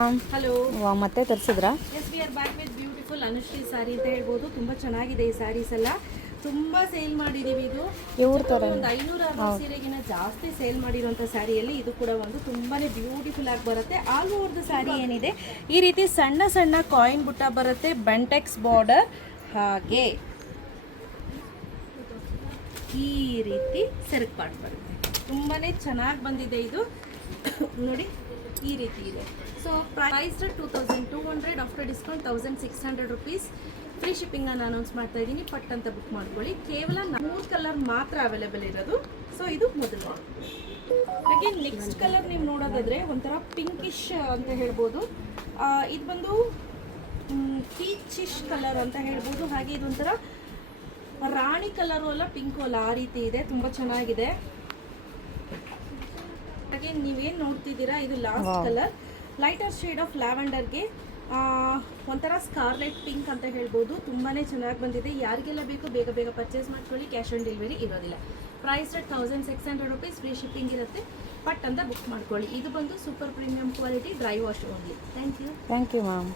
Hello, ಮತ್ತೆ ತರಿಸಿದ್ರಾ? Yes we are back with beautiful Anushree sari ಅಂತ ಹೇಳ್ಬೋದು. ತುಂಬ ಚೆನ್ನಾಗಿದೆ ಈ ಸ್ಯಾರೀಸ್ ಎಲ್ಲ. ತುಂಬ ಸೇಲ್ ಮಾಡಿದ್ದೀವಿ. ಇದು ಒಂದು 500-600 ಸೀರೆಗಿನ ಜಾಸ್ತಿ ಸೇಲ್ ಮಾಡಿರೋಂಥ ಸ್ಯಾರಿಯಲ್ಲಿ ಇದು ಕೂಡ ಒಂದು ತುಂಬಾ ಬ್ಯೂಟಿಫುಲ್ ಆಗಿ ಬರುತ್ತೆ. ಆಲ್ ಓವರ್ ದ ಸ್ಯಾರಿ ಏನಿದೆ ಈ ರೀತಿ ಸಣ್ಣ ಸಣ್ಣ ಕಾಯಿನ್ ಬುಟ್ಟ ಬರುತ್ತೆ, ಬೆಂಟೆಕ್ಸ್ ಬಾರ್ಡರ್, ಹಾಗೆ ಈ ರೀತಿ ಸೆರಗ್ ಪಾಟ್ ಬರುತ್ತೆ. ತುಂಬಾ ಚೆನ್ನಾಗಿ ಬಂದಿದೆ ಇದು. ನೋಡಿ, ಈ ರೀತಿ ಇದೆ. So price 2200, after discount 1600 rupees. Free ಶಿಪ್ಪಿಂಗನ್ನು ಅನೌನ್ಸ್ ಮಾಡ್ತಾ ಇದ್ದೀನಿ. ಪಟ್ ಅಂತ ಬುಕ್ ಮಾಡ್ಕೊಳ್ಳಿ. ಕೇವಲ 3 ಕಲರ್ ಮಾತ್ರ ಅವೈಲೇಬಲ್ ಇರೋದು. ಸೊ ಇದು ಮೊದಲು. ಹಾಗೆ ನೆಕ್ಸ್ಟ್ ಕಲರ್ ನೀವು ನೋಡೋದಾದರೆ ಒಂಥರ ಪಿಂಕಿಶ್ ಅಂತ ಹೇಳ್ಬೋದು. ಇದು ಬಂದು ಪೀಚಿಶ್ ಕಲರ್ ಅಂತ ಹೇಳ್ಬೋದು. ಹಾಗೆ ಇದೊಂಥರ ರಾಣಿ ಕಲರು ಅಲ್ಲ, ಪಿಂಕು ಅಲ್ಲ, ಆ ರೀತಿ ಇದೆ. ತುಂಬ ಚೆನ್ನಾಗಿದೆ. ಹಾಗೆ ನೀವೇನು ನೋಡ್ತಿದ್ದೀರಾ ಇದು last colour, lighter shade of ಲ್ಯಾವೆಂಡರ್ಗೆ ಒಂಥರ ಸ್ಕಾರ್ಲೆಟ್ ಪಿಂಕ್ ಅಂತ ಹೇಳ್ಬೋದು. ತುಂಬಾ ಚೆನ್ನಾಗಿ ಬಂದಿದೆ. ಯಾರಿಗೆಲ್ಲ ಬೇಕು ಬೇಗ ಬೇಗ ಪರ್ಚೇಸ್ ಮಾಡ್ಕೊಳ್ಳಿ. ಕ್ಯಾಶ್ ಆನ್ ಡೆಲಿವರಿ ಇರೋದಿಲ್ಲ. Price 1600 rupees. ಫ್ರೀ ಶಿಪ್ಪಿಂಗ್ ಇರುತ್ತೆ. ಪಟ್ ಅಂತ ಬುಕ್ ಮಾಡ್ಕೊಳ್ಳಿ. ಇದು ಬಂದು super premium quality dry wash only. Thank you ma'am.